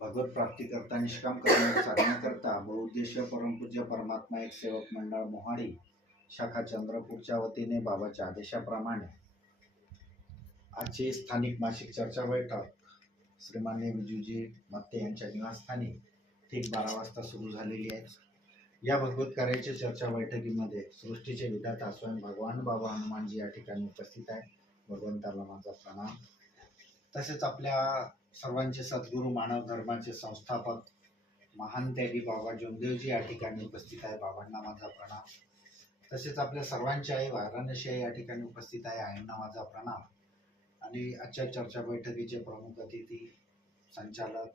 भगवत प्राप्ती करता निष्काम कर्म साधण्याकरता बहुउद्देशीय परमपूज्य परमात्मा एक सेवक मंडळ मोहाडी शाखा चंद्रपूरच्या वतीने बाबाच्या आदेशाप्रमाणे आजची स्थानिक मासिक चर्चा बैठक श्रीमान्य विजूजी मत्ते यांच्या निवासस्थानी ठीक 12 वाजता सुरू झालेली आहे. या भगवत कार्याच्या चर्चा बैठकीमध्ये सृष्टीचे विधाता स्वयं भगवान बाबा हनुमानजी या ठिकाणी उपस्थित आहे. भगवंताला माझा प्रणाम. तसेच आपल्या सर्वांचे सद्गुरू मानव धर्माचे संस्थापक महान त्यागी बाबा जोगदेवजी या ठिकाणी उपस्थित आहे. बाबांना माझा प्रणाम. तसेच आपल्या सर्वांची आई वाराणसी या ठिकाणी उपस्थित आहे. आईंना माझा प्रणाम. आणि आजच्या चर्चा बैठकीचे प्रमुख अतिथी संचालक,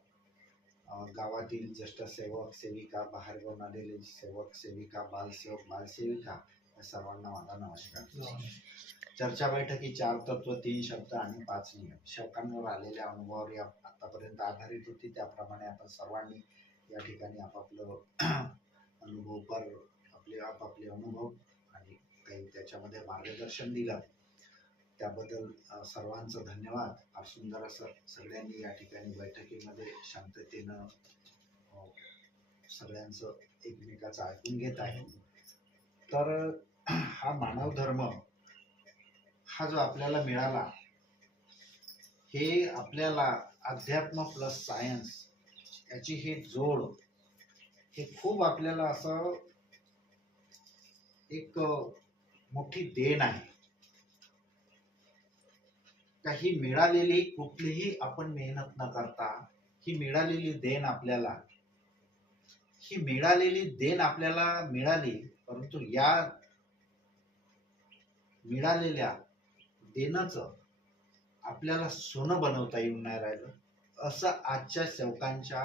गावातील ज्येष्ठ सेवक सेविका, बाहेरगावून आलेले सेवक सेविका, बालसेवक बालसेविका या सर्वांना माझा नमस्कार. चर्चा बैठकी 4 तत्व 3 शब्द आणि 5 नियम सेवकांवर आलेल्या अनुभवावर या आतापर्यंत आधारित होती. त्याप्रमाणे आपण सर्वांनी या ठिकाणी आपापलं आपापले अनुभव आणि काही त्याच्यामध्ये मार्गदर्शन दिलं. त्याबद्दल सर्वांचं धन्यवाद. फार सुंदर असं सगळ्यांनी या ठिकाणी बैठकीमध्ये शांततेनं सगळ्यांचं एकमेकाचं ऐकून घेत आहे. तर हा मानव धर्म हा जो आपल्याला मिळाला, हे आपल्याला अध्यात्म प्लस सायन्स याची ही जोड हे खूप आपल्याला असं एक मोठी देण आहे. काही मिळालेली कुठलीही आपण मेहनत न करता ही मिळालेली देण आपल्याला मिळाली. परंतु या मिळालेल्या देणाचं आपल्याला सोनं बनवता येऊन नाही राहिलं, असं आजच्या सेवकांच्या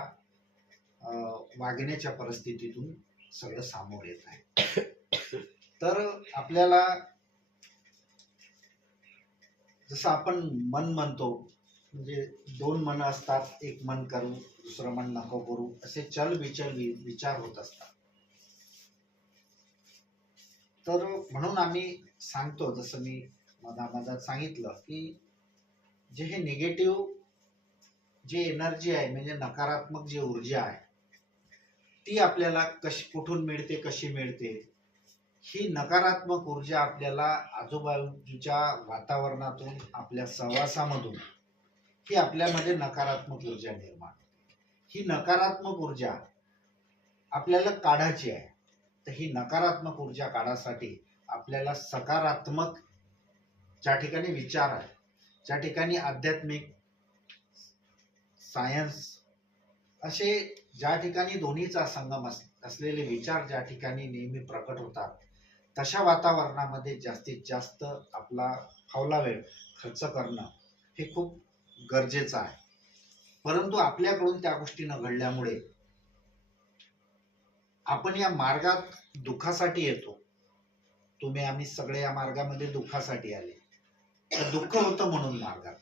वागण्याच्या परिस्थितीतून सगळं समोर येत आहे. तर आपल्याला जसं आपण मन म्हणतो, म्हणजे 2 मन असतात, एक मन करू दुसरं मन नको करू, असे चलबिचल विचार होत असतात. तर म्हणून आम्ही सांगतो, जसं मी मधात सांगितलं की जे हे निगेटिव्ह जे एनर्जी आहे, म्हणजे नकारात्मक जी ऊर्जा आहे, ती आपल्याला कुठून मिळते, कशी मिळते. ही नकारात्मक ऊर्जा आपल्याला आजूबाजूच्या वातावरणातून, आपल्या सहवासामधून ही आपल्यामध्ये नकारात्मक ऊर्जा निर्माण होते. ही नकारात्मक ऊर्जा आपल्याला काढायची आहे. तर ही नकारात्मक ऊर्जा काढासाठी आपल्याला सकारात्मक ज्या ठिकाणी विचार आहे, ज्या ठिकाणी आध्यात्मिक सायन्स असे ज्या ठिकाणी दोन्हीचा संगम असलेले विचार ज्या ठिकाणी नेहमी प्रकट होतात, तशा वातावरणामध्ये जास्तीत जास्त आपला फावला वेळ खर्च करणं हे खूप गरजेचं आहे. परंतु आपल्याकडून त्या गोष्टी न घडल्यामुळे आपण या मार्गात दुःखासाठी येतो. आम्ही सगळे या मार्गामध्ये दुःखासाठी आले. तर दुःख होतं म्हणून मार्गात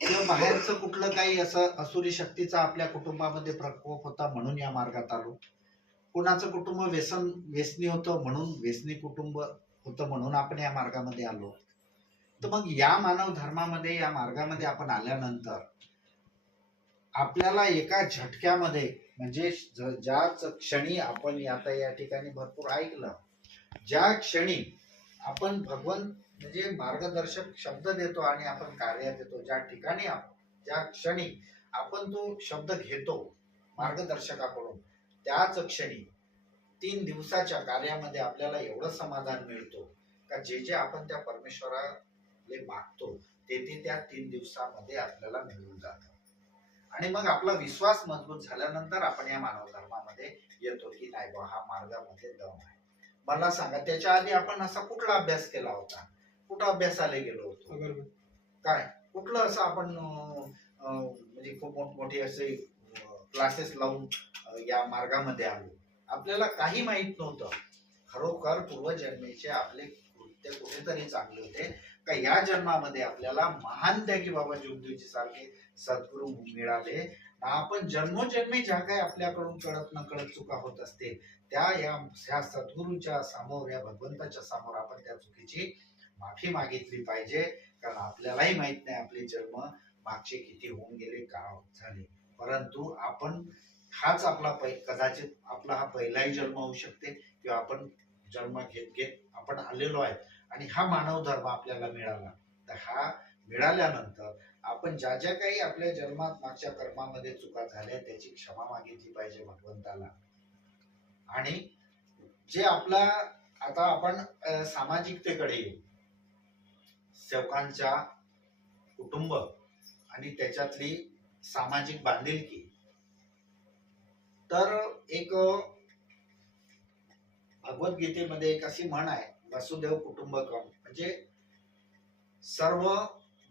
किंवा बाहेरचं कुठलं काही असं असुरी शक्तीचा आपल्या कुटुंबामध्ये प्रकोप होता म्हणून या मार्गात आलो. कुणाचं कुटुंब व्यसनी होतं म्हणून व्यसनी कुटुंब होतं म्हणून आपण या मार्गामध्ये आलो. तर मग या मानव धर्मामध्ये, या मार्गामध्ये आपण आल्यानंतर आपल्याला एका झटक्यामध्ये, म्हणजे ज्याच क्षणी आपण आता या ठिकाणी भरपूर ऐकलं, ज्या क्षणी आपण भगवंत म्हणजे मार्गदर्शक शब्द देतो आणि आपण कार्यात येतो, ज्या क्षणी आपण तो शब्द घेतो मार्गदर्शकाकडून, त्याच क्षणी 3 दिवसाच्या कार्यामध्ये आपल्याला एवढं समाधान मिळतो का जे आपण त्या परमेश्वराला मागतो ते त्या 3 दिवसामध्ये आपल्याला मिळून जातं. आणि मग आपला विश्वास मजबूत झाल्यानंतर आपण या मानव धर्मामध्ये येतो की नाही बा, हा मार्गामध्ये दम आहे. मला सांगा, त्याच्या आधी आपण असा कुठला अभ्यास केला होता? कुठं अभ्यासाला गेलो होतो? काय कुठलं असं आपण म्हणजे खूप मोठमोठे असे क्लासेस लावून या मार्गामध्ये आलो? आपल्याला काही माहित नव्हतं. खरोखर पूर्वजन्मेचे आपले कृत्य कुठेतरी चांगले होते का या जन्मामध्ये आपल्याला महान त्यागी बाबा जोगदेवजी सारखे सद्गुरू मिळाले. आपण जन्मोजन्मी ज्या काही आपल्याकडून कळत न कळत चुका होत असते, ह्या सद्गुरूंच्या समोर, या भगवंताच्या समोर आपण त्या चुकीची माफी मागितली पाहिजे. कारण आपल्यालाही माहित नाही आपले जन्म मागचे किती होऊन गेले, का झाले. परंतु आपण हाच आपला कदाचित आपला हा पहिलाही जन्म होऊ शकते, किंवा आपण जन्म घेत घेत आपण आलेलो आहे आणि हा मानव धर्म आपल्याला मिळाला. तर हा मिळाल्यानंतर आपण ज्या ज्या काही आपल्या जन्मात मागच्या कर्मामध्ये चुका झाल्या त्याची क्षमा मागितली पाहिजे भगवंताला. आणि जे आपला आता आपण सामाजिकतेकडे येऊ, सेवकांच्या कुटुंब आणि त्याच्यातली सामाजिक बांधिलकी. तर एक भगवद्गीतेमध्ये एक अशी म्हण आहे, वसुदेव कुटुंबकम, म्हणजे सर्व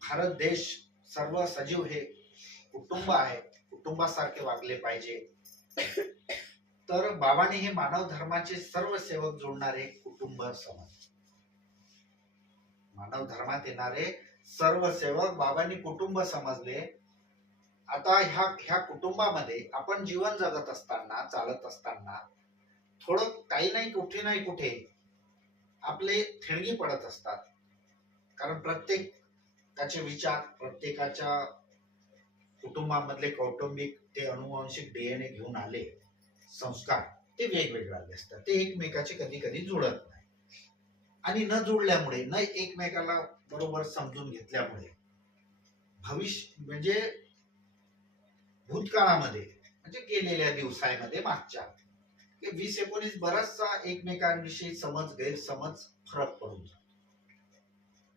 भारत देश, सर्व सजीव हे कुटुंब आहे, कुटुंबासारखे वागले पाहिजे. तर बाबांनी हे मानव धर्माचे सर्व सेवक जोडणारे कुटुंब समज, मानव धर्मात येणारे सर्व सेवक बाबांनी कुटुंब समजले. आता ह्या कुटुंबामध्ये आपण जीवन जगत असताना, चालत असताना थोडं काही नाही कुठे आपले ठिणगी पडत असतात. कारण प्रत्येकाचे विचार, प्रत्येकाच्या कुटुंबामधले कौटुंबिक ते अनुवांशिक डीएनए घेऊन आले संस्कार ते वेगवेगळे असतात. ते एकमेकाचे कधी कधी जुळत नाही, आणि न जुळल्यामुळे, न एकमेकाला बरोबर समजून घेतल्यामुळे भविष्य म्हणजे भूतकाळामध्ये, म्हणजे गेलेल्या दिवसांमध्ये, मागच्या 20-19 बराचसा एकमेकांविषयी समज, गैरसमज, फरक पडून जातो.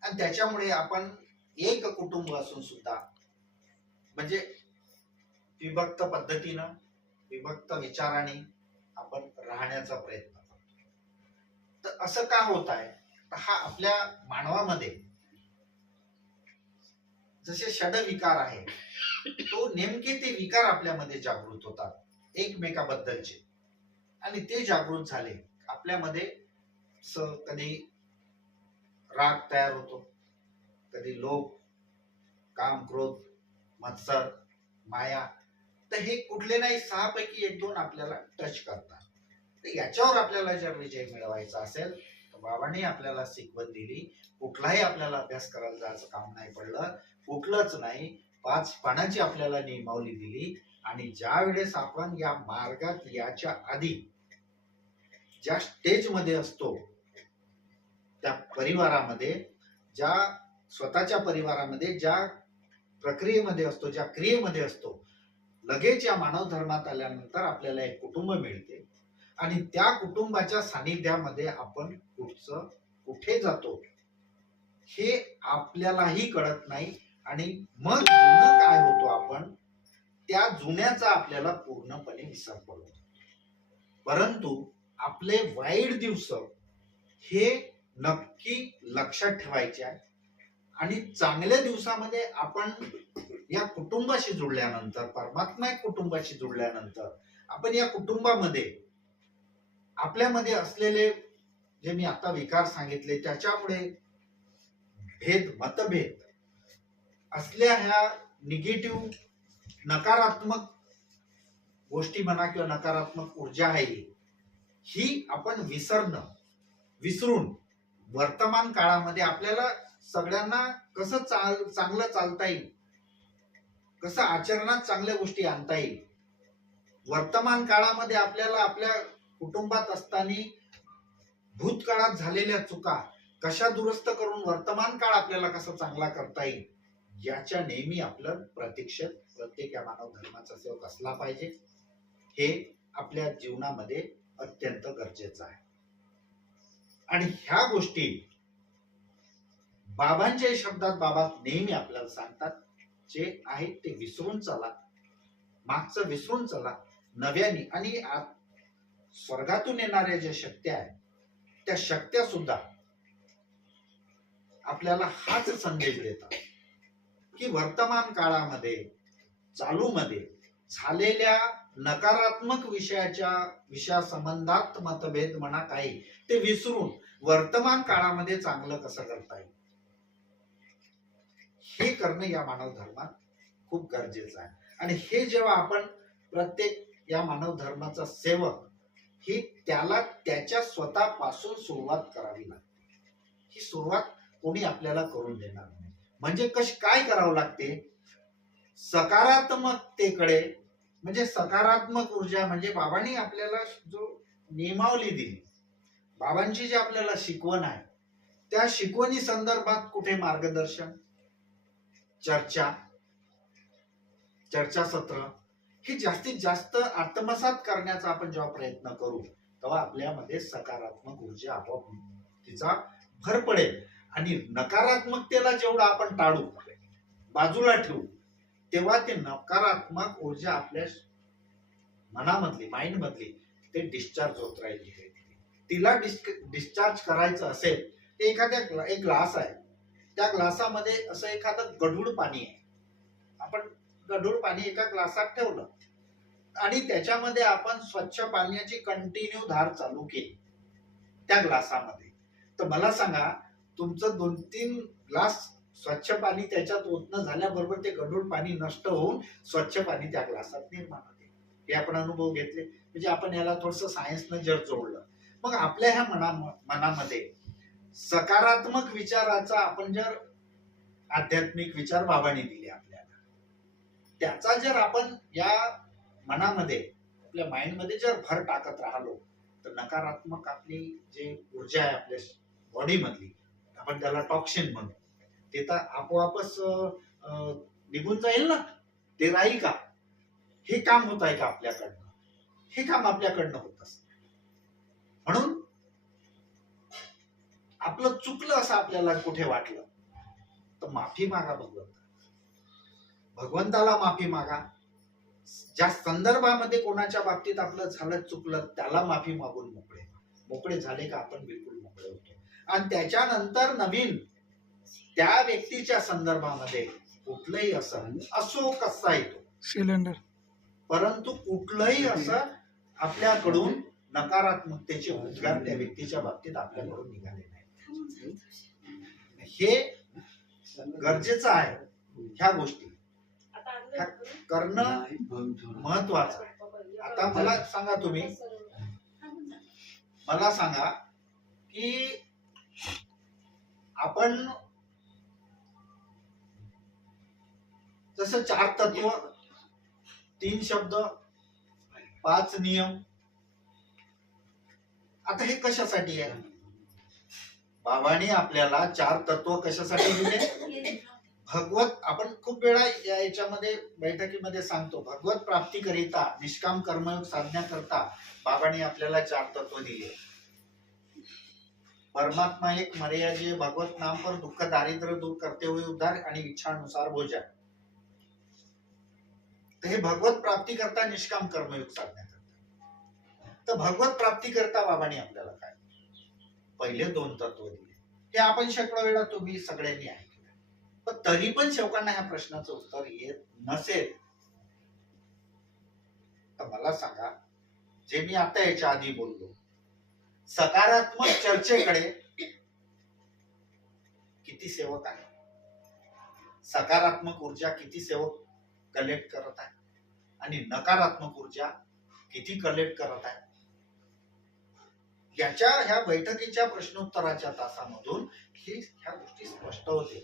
आणि त्याच्यामुळे आपण एक कुटुंब असून सुद्धा म्हणजे विभक्त पद्धतीनं, विभक्त विचाराने आपण राहण्याचा प्रयत्न करतो. तर असं का होत आहे? हा आपल्या मानवामध्ये जसे षड विकार आहे, तो नेमके ते विकार आपल्यामध्ये जागृत होतात एकमेकाबद्दलचे, आणि ते जागृत झाले आपल्यामध्ये कधी राग तयार होतो, कधी लोभ, काम, क्रोध, मत्सर, माया. तर हे कुठले नाही 6 पैकी 1-2 आपल्याला टच करतात. तर याच्यावर आपल्याला जर विजय मिळवायचा असेल तर बाबांनी आपल्याला शिकवण दिली. कुठलाही आपल्याला अभ्यास करायला जायचं काम नाही पडलं, कुठलंच नाही. 5 पानाची आपल्याला नियमावली दिली. आणि ज्या वेळेस आपण या मार्गात याच्या आधी ज्या स्टेज मध्ये असतो, त्या परिवारामध्ये, ज्या स्वतःच्या परिवारामध्ये ज्या प्रक्रियेमध्ये असतो, ज्या क्रियेमध्ये असतो, लगेच या मानव धर्मात आल्यानंतर आपल्याला एक कुटुंब मिळते. आणि त्या कुटुंबाच्या सानिध्यामध्ये आपण कुठे जातो हे आपल्यालाही कळत नाही. आणि मग जुनं काय होतो, आपण त्या जुन्याचा आपल्याला पूर्णपणे विसर पडतो. परंतु आपले वाईट दिवस हे नक्की लक्षात ठेवायचे आहे. आणि चांगल्या दिवसामध्ये आपण या कुटुंबाशी जुळल्यानंतर, परमात्मा एक कुटुंबाशी जुळल्यानंतर, आपण या कुटुंबामध्ये आपल्यामध्ये असलेले जे मी आता विकार सांगितले, त्याच्यामुळे भेद, मतभेद असल्या ह्या निगेटिव्ह, नकारात्मक गोष्टी म्हणा किंवा नकारात्मक ऊर्जा आहे, ही आपण विसरून वर्तमान काळामध्ये आपल्याला सगळ्यांना कसं चांगलं चालता येईल, कसं आचरणात चांगल्या गोष्टी आणता येईल, वर्तमान काळामध्ये आपल्याला आपल्या कुटुंबात असताना भूतकाळात झालेल्या चुका कशा दुरुस्त करून वर्तमान काळ आपल्याला कसा चांगला करता येईल, याच्या नेहमी आपलं प्रत्येक या मानव धर्माचा सेवक असला पाहिजे. हे आपल्या जीवनामध्ये अत्यंत गरजेचं आहे. आणि ह्या गोष्टी बाबांच्या शब्दात बाबा नेहमी आपल्याला सांगतात, जे आहे ते विसरून चला, मागचं विसरून चला, नव्याने. आणि स्वर्गातून येणाऱ्या ज्या शक्त्या आहेत, त्या शक्त्या सुद्धा आपल्याला हाच संदेश देतात की वर्तमान काळामध्ये, चालूमध्ये झालेल्या नकारात्मक विषयासंबंधात मतभेद म्हणा काही, ते विसरून वर्तमान काळामध्ये चांगलं कसं करता येईल, हे करणं या मानव धर्मात खूप गरजेचं आहे. आणि हे जेव्हा आपण प्रत्येक या मानव धर्माचा सेवक, ही त्याला त्याच्या स्वतःपासून सुरुवात करावी लागते. ही सुरुवात कोणी आपल्याला करून देणार नाही. म्हणजे काय करावं लागते, सकारात्मकतेकडे, म्हणजे सकारात्मक ऊर्जा म्हणजे बाबांनी आपल्याला जो नियमावली दिली, बाबांची जी आपल्याला शिकवण आहे, त्या शिकवणी संदर्भात कुठे मार्गदर्शन, चर्चासत्र हे जास्तीत जास्त आत्मसात करण्याचा आपण जेव्हा प्रयत्न करू तेव्हा आपल्यामध्ये सकारात्मक ऊर्जा आपोआप तिचा भर पडेल. आणि नकारात्मकतेला जेवढं आपण टाळू, बाजूला ठेवू, तेव्हा ते नकारात्मक ऊर्जा आपल्या मनामधली, माइंड मधली ते डिस्चार्ज होत राहिली. तिला डिस्चार्ज करायचं असेल ते एखाद्या, एक ग्लास आहे, त्या ग्लासामध्ये असं एखादं गढूळ पाणी आहे, आपण गढूळ पाणी एका ग्लासात ठेवलं आणि त्याच्यामध्ये आपण स्वच्छ पाण्याची कंटिन्यू धार चालू केली त्या ग्लासामध्ये, तर मला सांगा तुमचं 2-3 ग्लास स्वच्छ पाणी त्याच्यात ओतणं झाल्याबरोबर ते गढूळ पाणी नष्ट होऊन स्वच्छ पाणी त्या ग्लासात निर्माण होते. हे आपण अनुभव घेतले. म्हणजे आपण याला थोडंसं सायन्सनं जर जोडलं, मग आपल्या ह्या मनामध्ये सकारात्मक विचाराचा आपण जर आध्यात्मिक विचार बाबांनी दिले आपल्याला, त्याचा जर आपण या मनामध्ये, आपल्या माइंड मध्ये जर भर टाकत राहिलो, तर नकारात्मक आपली जी ऊर्जा आहे आपल्या बॉडी मधली, आपण त्याला टॉक्सिन म्हणू, ते तर आपोआपच निघून जाईल ना. ते राहील का? हे काम होत आहे का आपल्याकडनं? हे काम आपल्याकडनं होत असत. म्हणून आपलं चुकलं असं आपल्याला कुठे वाटलं तर माफी मागा भगवंताला माफी मागा. ज्या संदर्भामध्ये कोणाच्या बाबतीत आपलं झालं, चुकलं, त्याला माफी मागून मोकळे झाले का आपण बिलकुल मोकळे होतो. आणि त्याच्यानंतर नवीन त्या व्यक्तीच्या संदर्भामध्ये कुठलंही असो कसा येतो सिलेंडर, परंतु कुठलंही असं आपल्याकडून नकारात्मकतेचे उद्गार त्या व्यक्तीच्या बाबतीत आपल्याकडून निघाले नाही. हे गरजेचं आहे. ह्या गोष्टी करणं महत्वाचं. आता मला सांगा, तुम्ही मला सांगा की आपण जसं 4 तत्व, 3 शब्द, 5 नियम, आता हे कशासाठी आहे? बाबांनी आपल्याला 4 तत्व कशासाठी दिले? भगवत, आपण खूप वेळा याच्यामध्ये बैठकीमध्ये सांगतो, भगवत प्राप्ती करिता निष्काम कर्मयोग साधण्या करता बाबांनी आपल्याला 4 तत्व दिले. परमात्मा एक, मर्यादा जे भगवत नाम पर, दुःख दारिद्र्य दूर करते हुए उद्धार आणि इच्छानुसार भोजन. तर हे भगवत प्राप्ती करता निष्काम कर्मयोग साधण्या करता. तर भगवत प्राप्ती करता बाबांनी आपल्याला काय पहिले 2 तत्व दिले. ते आपण शेकडो वेळा तुम्ही सगळ्यांनी ऐकलं, पण तरी पण शेवकांना ह्या प्रश्नाचं उत्तर येत नसेल तर मला सांगा, जे मी आता याच्या आधी बोललो, सकारात्मक चर्चेकडे किती सेवक आहे? सकारात्मक ऊर्जा किती सेवक कलेक्ट करत आहे आणि नकारात्मक ऊर्जा किती कलेक्ट करत आहे? याच्या ह्या बैठकीच्या प्रश्नोत्तराच्या तासामधून ह्या गोष्टी स्पष्ट होते.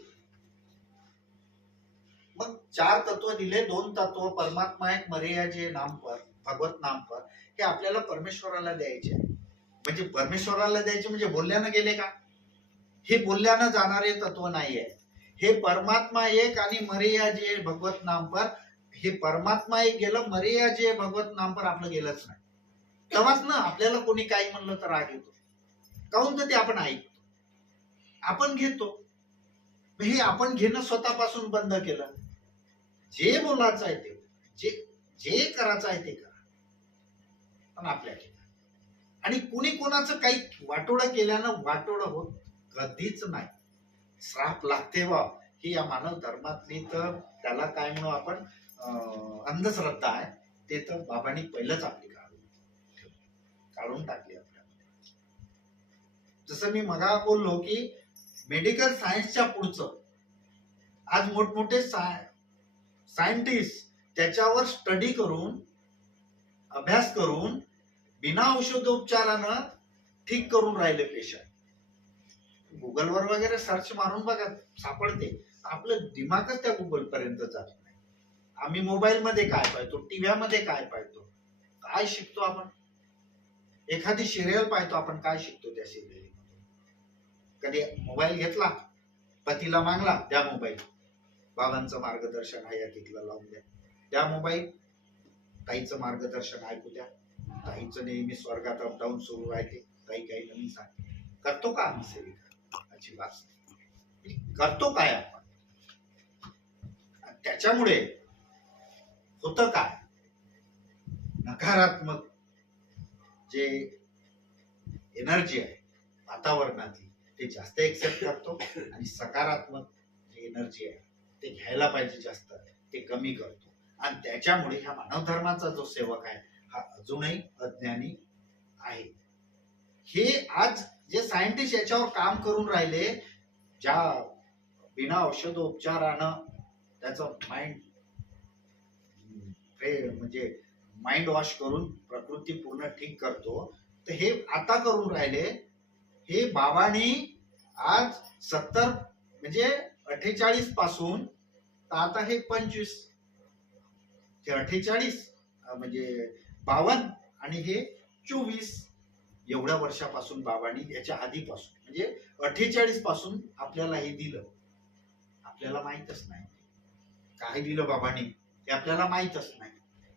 मग 4 तत्व दिले, 2 तत्व परमात्मा एक, मर्यादा जे नाम पर, भगवत नाम पर, हे आपल्याला परमेश्वराला द्यायचे आहे. म्हणजे परमेश्वराला द्यायचे म्हणजे बोलल्यानं गेले का? हे बोलल्यानं जाणारे तत्व नाही आहे. हे परमात्मा एक आणि मर्यादा जे भगवत नाम पर, हे परमात्मा एक गेलं, मर्यादा जे भगवत नाम पर आपलं गेलंच नाही. तेव्हाच ना आपल्याला कोणी काही म्हणलं तर राग येतो. काहून तर ते आपण ऐकतो, आपण घेतो. हे आपण घेणं स्वतःपासून बंद केलं. जे बोलायचं आहे ते, जे करायचं आहे ते करा, पण आपल्या ठिकाणी. आणि कुणी कोणाचं काही वाटोळं केल्यानं वाटोळं होत कधीच नाही. श्राप लागते वा ही या मानव धर्मातली, तर त्याला काय म्हणू आपण, अंधश्रद्धा आहे. ते तर बाबांनी पहिलंच आपली काढून टाकली आपल्याला. जसं मी मगा बोललो की मेडिकल सायन्सच्या पुढचं आज मोठमोठे सायंटिस्ट त्याच्यावर स्टडी करून, अभ्यास करून, बिना औषधोपचारानं ठीक करून राहिले पेशंट. गुगलवर वगैरे सर्च मारून बघा, सापडते. आपलं दिमागच त्या गुगल पर्यंत जात नाही. आम्ही मोबाईल मध्ये काय पाहतो, टीव्ही मध्ये काय पाहतो, काय शिकतो आपण. एखादी सिरियल पाहतो आपण, काय शिकतो त्या सिरियल. कधी मोबाईल घेतला, पतीला मागला, द्या मोबाईल, बाबांचं मार्गदर्शन आहे या तिथलं लावून द्या मोबाईल, ताईचं मार्गदर्शन ऐकू द्या, ताईचं नेहमी स्वर्गात अपडाऊन सुरू राहते, ताई काही नवीन सांगते. करतो का आम्ही सेविका? अजिबात करतो काय आपण. त्याच्यामुळे होतं काय, नकारात्मक जे एनर्जी आहे वातावरणातली ते जास्त एक्सेप्ट करतो, आणि सकारात्मक जे एनर्जी आहे ते घ्यायला पाहिजे जास्त, ते कमी करतो. आणि त्याच्यामुळे ह्या मानव धर्माचा जो सेवक आहे हा अजूनही अज्ञानी आहे. हे आज जे सायंटिस्ट याच्यावर काम करून राहिले, ज्या बिना औषधोपचारानं त्याचं माइंड म्हणजे माइंड वॉश करून प्रकृती पूर्ण ठीक करतो, तर हे आता करून राहिले. हे बाबांनी आज 70 म्हणजे 48 पासून तर आता हे 25 ते 48 म्हणजे 52 आणि हे 24 एवढ्या वर्षापासून बाबांनी, याच्या आधीपासून म्हणजे 48 पासून आपल्याला हे दिलं. आपल्याला माहीतच नाही काय दिलं बाबांनी, हे आपल्याला माहीतच नाही.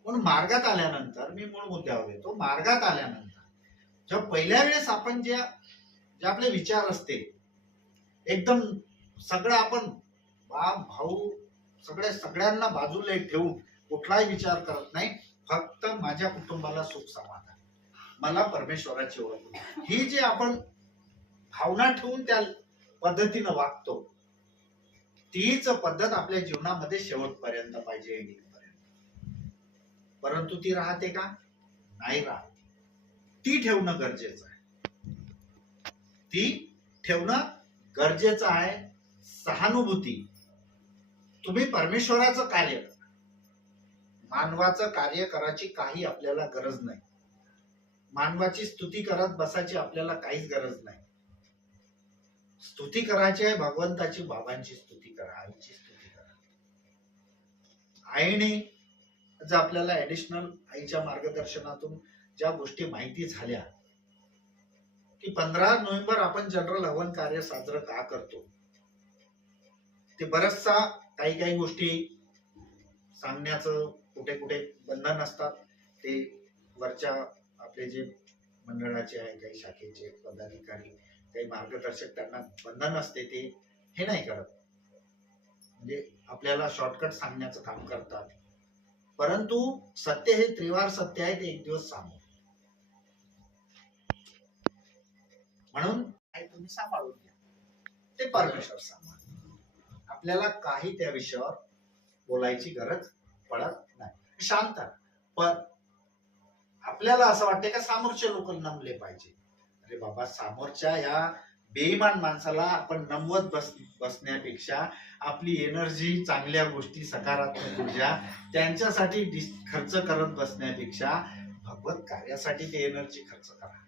म्हणून मार्गात आल्यानंतर, मी मूळ मुद्द्यावर येतो, मार्गात आल्यानंतर जेव्हा पहिल्या वेळेस आपण जे आपले विचार असते एकदम सगळं आपण बाप भाऊ सगळ्यांना बाजूला ठेवून कुठलाही विचार करत नाही, फक्त माझ्या कुटुंबाला सुख समाधान, मला परमेश्वराची ओळख, ही जी आपण भावना ठेवून त्या पद्धतीनं वागतो, तीच पद्धत आपल्या जीवनामध्ये शेवटपर्यंत पाहिजे, एंडिंगपर्यंत. परंतु ती राहते का? नाही राहत. ती ठेवणं गरजेचं आहे, ती ठेवणं गरजेचं आहे. सहानुभूती. तुम्ही परमेश्वराचं कार्य करा, मानवाचं कार्य करायची काही आपल्याला गरज नाही. मानवाची स्तुती करत बसायची आपल्याला काहीच गरज नाही. स्तुती करायची आहे भगवंताची, बाबांची स्तुती करा, आईची स्तुती करा. आईने जर आपल्याला ऍडिशनल आईच्या मार्गदर्शनातून ज्या गोष्टी माहिती झाल्या की 15 नोव्हेंबर आपण जनरल हवन कार्य साजरं का करतो, ते बरचसा काही गोष्टी सांगण्याचं कुठे कुठे बंधन असतात. ते वरच्या आपले जे मंडळाचे आहे, काही शाखेचे पदाधिकारी, काही मार्गदर्शक, त्यांना बंधन असते, ते हे नाही करत, म्हणजे आपल्याला शॉर्टकट सांगण्याचं काम करतात. परंतु सत्य हे त्रिवार सत्य आहे, ते एक दिवस सांगू. म्हणून तुम्ही सांभाळून घ्या, ते परमेश्वर सांभाळ. आपल्याला काही त्या विषयावर बोलायची गरज पडत नाही. शांत. पण आपल्याला असं वाटतं का समोरचे लोक नमले पाहिजे. अरे बाबा, समोरच्या या बेईमान माणसाला आपण नमवत बसण्यापेक्षा आपली एनर्जी, चांगल्या गोष्टी, सकारात्मक ऊर्जा त्यांच्यासाठी खर्च करत बसण्यापेक्षा भगवत कार्यासाठी ते एनर्जी खर्च करा,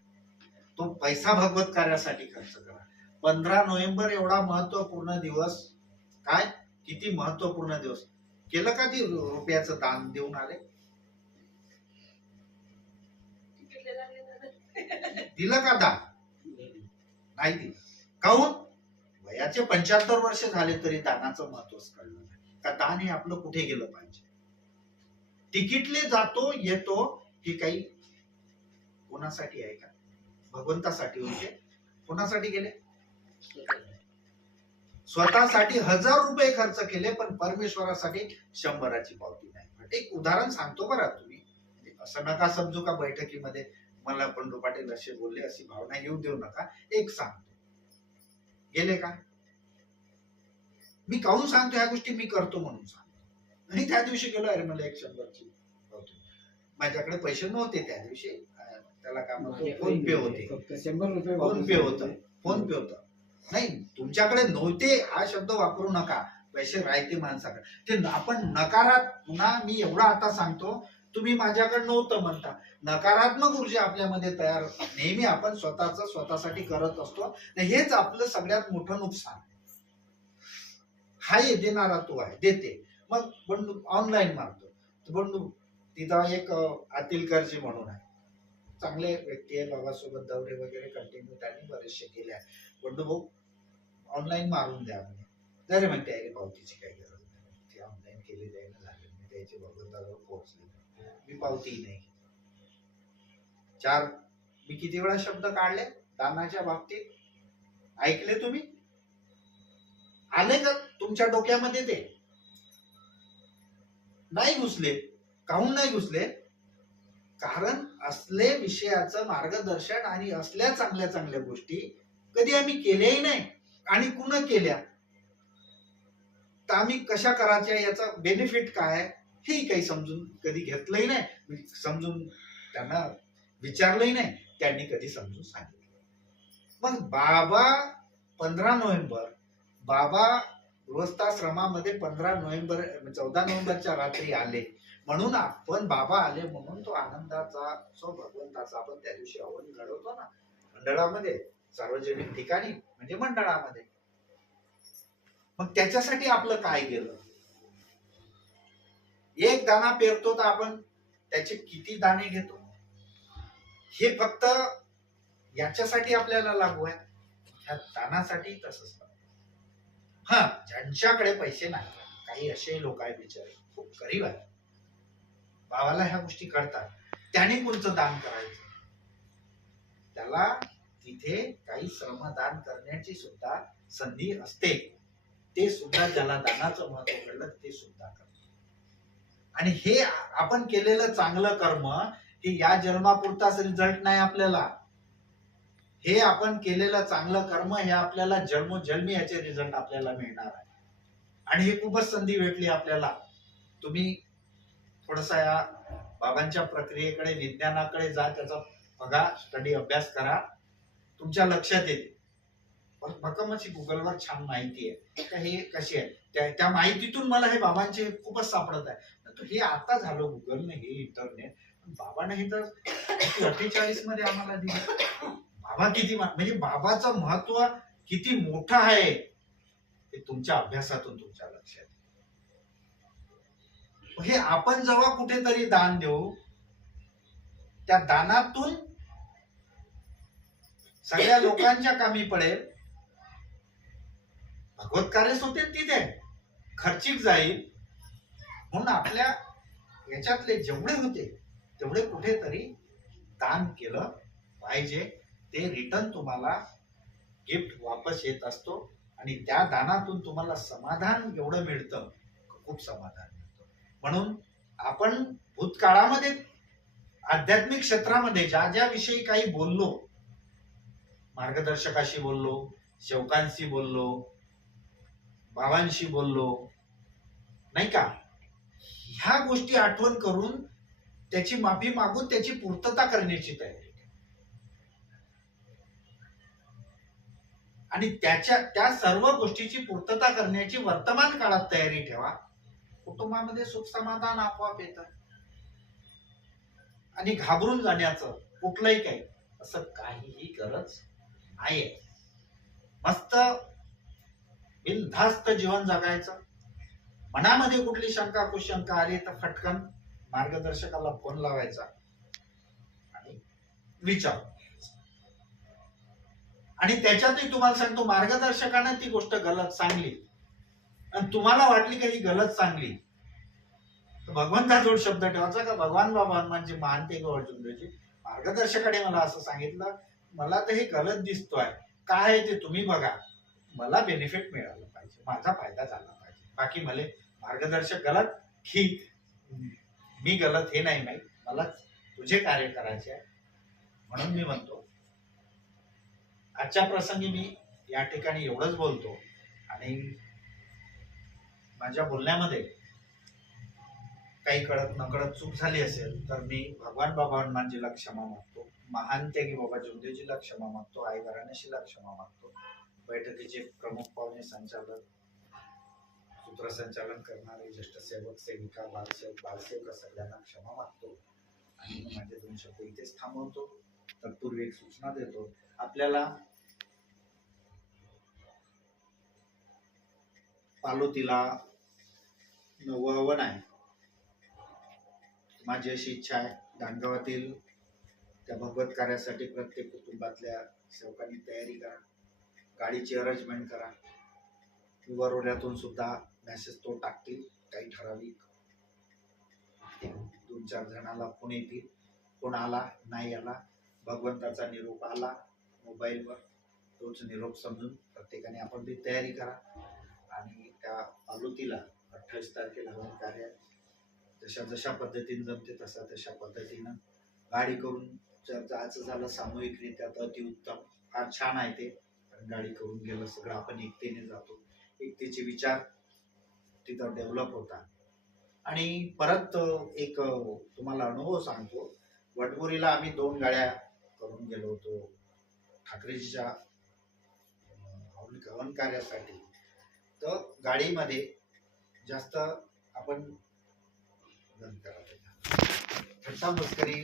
तो पैसा भगवत कार्यासाठी खर्च करा. 15 नोव्हेंबर एवढा महत्वपूर्ण दिवस, काय किती महत्वपूर्ण दिवस, केलं का ती रुपयाचं दान देऊन आले? दिलं का दान? नाही दिलं. काहून? वयाचे 75 वर्ष झाले तरी दानाचं महत्वच कळलं नाही. का दान हे आपलं कुठे गेलं पाहिजे. तिकीटले जातो येतो, हे काही कोणासाठी आहे का? भगवंतासाठी होते. कोणासाठी गेले? स्वतःसाठी 1000 रुपये खर्च केले, पण परमेश्वरासाठी 100ची पावती नाही. एक उदाहरण सांगतो बरं. तुम्ही असं नका समजू का बैठकीमध्ये मला बंडू पाटील असे बोलले, अशी भावना येऊ देऊ नका. एक सांगतो, गेले का? मी काहून सांगतो ह्या गोष्टी? मी करतो म्हणून सांगतो. आणि त्या दिवशी गेलो, अरे मला 100ची पावती, माझ्याकडे पैसे नव्हते त्या दिवशी, त्याला काय म्हणतो, फोन पे होते, फोन पे होतं. नाही, तुमच्याकडे नव्हते हा शब्द वापरू नका, पैसे राहते माणसाकडे. ते आपण नकारात, पुन्हा मी एवढा आता सांगतो, तुम्ही माझ्याकडे नव्हतं म्हणता. नकारात्मक ऊर्जा आपल्यामध्ये तयार, नेहमी आपण स्वतःसाठी करत असतो. हेच आपलं सगळ्यात मोठं नुकसान. हा देणारा तो आहे, देते, मग बंडू ऑनलाईन मारतो. तर बंडू तिथं एक आतिलकरजी म्हणून आहे, चांगले व्यक्ती आहे, बाबासोबत दौरे वगैरे कंटिन्यू त्यांनी बरेचसे केले आहे. बंडू भाऊ ऑनलाईन मारून द्या म्हणे. अरे म्हणते अरे पावतीची काही गरज नाही, ती ऑनलाईन केली जाईल झाली, मी त्याची भगवंताजवळ पोहोचली, मी पावती नाही. मी किती वेळा शब्द काढले दानाच्या बाबतीत, ऐकले तुम्ही? आले का तुमच्या डोक्यामध्ये? ते नाही घुसले. काहून नाही घुसले? कारण असले विषयाचं मार्गदर्शन आणि असल्या चांगल्या चांगल्या गोष्टी कधी आम्ही केल्याही नाही, आणि कुणा केल्या तर आम्ही कशा करायच्या, याचा बेनिफिट काय हे काही समजून कधी घेतलंही नाही, समजून त्यांना विचारलंही नाही, त्यांनी कधी समजून सांगितलं. मग बाबा 15 नोव्हेंबर बाबा गृहस्थाश्रमामध्ये 14 नोव्हेंबरच्या रात्री आले, म्हणून आपण बाबा आले म्हणून तो आनंदाचा भगवंताचा आपण त्या दिवशी हवन घडवतो ना, मंडळामध्ये, सार्वजनिक ठिकाणी म्हणजे मंडळामध्ये. मग त्याच्यासाठी आपलं काय गेलं? एक दाना पेरतो तर आपण त्याचे किती दाणे घेतो हे फक्त याच्यासाठी आपल्याला लागू आहे, ह्या दानासाठी तसंच. हा, ज्यांच्याकडे पैसे नाही, काही असे लोक आहेत बिचारे खूप गरीब आहेत, बाबाला ह्या गोष्टी कळतात, त्याने कोणतं दान करायचं? त्याला तिथे काही श्रमदान करण्याची सुद्धा संधी असते, ते सुद्धा ज्याला दानाचं महत्व कळलं ते सुद्धा करतात. आणि हे आपण केलेलं चांगलं कर्म हे या जन्मापुरताच रिझल्ट नाही आपल्याला, हे आपण केलेलं चांगलं कर्म हे आपल्याला जन्मोजन्मी याचे रिझल्ट आपल्याला मिळणार आहे. आणि हे खूपच संधी भेटली आपल्याला. तुम्ही थोडासा या बाबांच्या प्रक्रियेकडे, विज्ञानाकडे जा, त्याचा बघा, स्टडी अभ्यास करा, तुमच्या लक्षात येते. भक्कमची गुगलवर छान माहिती आहे का हे कशी आहे, त्या माहितीतून मला हे बाबांचे खूपच सापडत आहे. हे आता झालं गुगल ने, हे इंटरनेट, बाबाने हे तर 48 मध्ये आम्हाला दिलं. बाबा किती म्हणजे बाबाचं महत्व किती मोठं आहे हे तुमच्या अभ्यासातून तुमच्या लक्षात. हे आपण जेव्हा कुठेतरी दान देऊ, त्या दानातून सगळ्या लोकांच्या कामी पडेल, भगवत कार्य होते तिथे खर्चिक जाईल, म्हणून आपल्या याच्यातले जेवढे होते तेवढे कुठेतरी दान केलं पाहिजे. ते रिटर्न तुम्हाला गिफ्ट वापस येत असतो, आणि त्या दानातून तुम्हाला समाधान एवढं मिळतं, खूप समाधान मिळतं. म्हणून आपण भूतकाळामध्ये आध्यात्मिक क्षेत्रामध्ये ज्या ज्या विषयी काही बोललो, मार्गदर्शकाशी बोललो, सेवकांशी बोललो, बाबांशी बोललो, नाही का, ह्या गोष्टी आठवण करून त्याची माफी मागून त्याची पूर्तता करण्याची तयारी, आणि त्या सर्व गोष्टीची पूर्तता करण्याची वर्तमान काळात तयारी ठेवा. कुटुंबामध्ये सुख समाधान आपोआप येतं, आणि घाबरून जाण्याचं कुठलंही काही असं काहीही गरज नाहीये. मस्त बिनधास्त जीवन जगायचं. मनामध्ये कुठली शंका कुशंका आली तर फटकन मार्गदर्शकाला फोन लावायचा आणि विचार. आणि त्याच्यातही तुम्हाला सांगतो, मार्गदर्शकाने ती गोष्ट गलत सांगली आणि तुम्हाला वाटली काही गलत सांगली, तर भगवंताजवळ शब्द ठेवायचा का भगवान बाबा हनुमानजी मानते का अर्जुनजी, मार्गदर्शकाने मला असं सांगितलं, मला तर हे गलत दिसतोय, काय आहे ते तुम्ही बघा, मला बेनिफिट मिळालं पाहिजे, माझा फायदा झाला पाहिजे, बाकी मला मार्गदर्शक गलत की मी गलत हे नाही माहित, मला तुझे कार्य करायचे आहे. म्हणून मी म्हणतो, आजच्या प्रसंगी मी या ठिकाणी एवढंच बोलतो, आणि माझ्या बोलण्यामध्ये काही कळत नकळत चूक झाली असेल तर मी भगवान बाबा हनुमानजीला क्षमा मागतो, महान त्यागी बाबा जोंधेजीला क्षमा मागतो, आई वाराणसीला क्षमा मागतो, बैठकीचे प्रमुख पाहुणे, संचालक, सूत्रसंचालन करणारे ज्येष्ठ सेवक, सेविका, बालसेवक सगळ्यांना क्षमा मागतो, आणि माझे 2 शब्द इथेच थांबवतो. तत्पूर्वी एक सूचना देतो, आपल्याला पालोतीला हवन आहे. माझी अशी इच्छा आहे, दांडगावातील त्या भगवत कार्यासाठी प्रत्येक कुटुंबातल्या सेवकांनी तयारी करा, गाडीची अरेंजमेंट करा. वरोऱ्यातून सुद्धा मेसेज तो टाकतील, काही ठराविक 2-4 जणांना फोन येतील, फोन आला नाही आला, भगवंताचा निरोप आला मोबाईलवर, तोच निरोप समजून प्रत्येकाने आपण ती तयारी करा. आणि त्या पालुतीला 28 तारखेला हवन कार्य जशा जशा पद्धतीने जमते तशा पद्धतीनं गाडी करून जर जायचं झालं सामूहिकरित्या तर अतिउत्तम, फार छान आहे ते. कारण गाडी करून गेलं सगळं आपण एकतेने जातो, एकतेचे विचार तिथं डेव्हलप होतात. आणि परत एक तुम्हाला अनुभव सांगतो. वटबोरीला आम्ही 2 गाड्या करून गेलो होतो ठाकरेजीच्या हवन कार्यासाठी. तर गाडीमध्ये जास्त आपण थट्टा मस्करी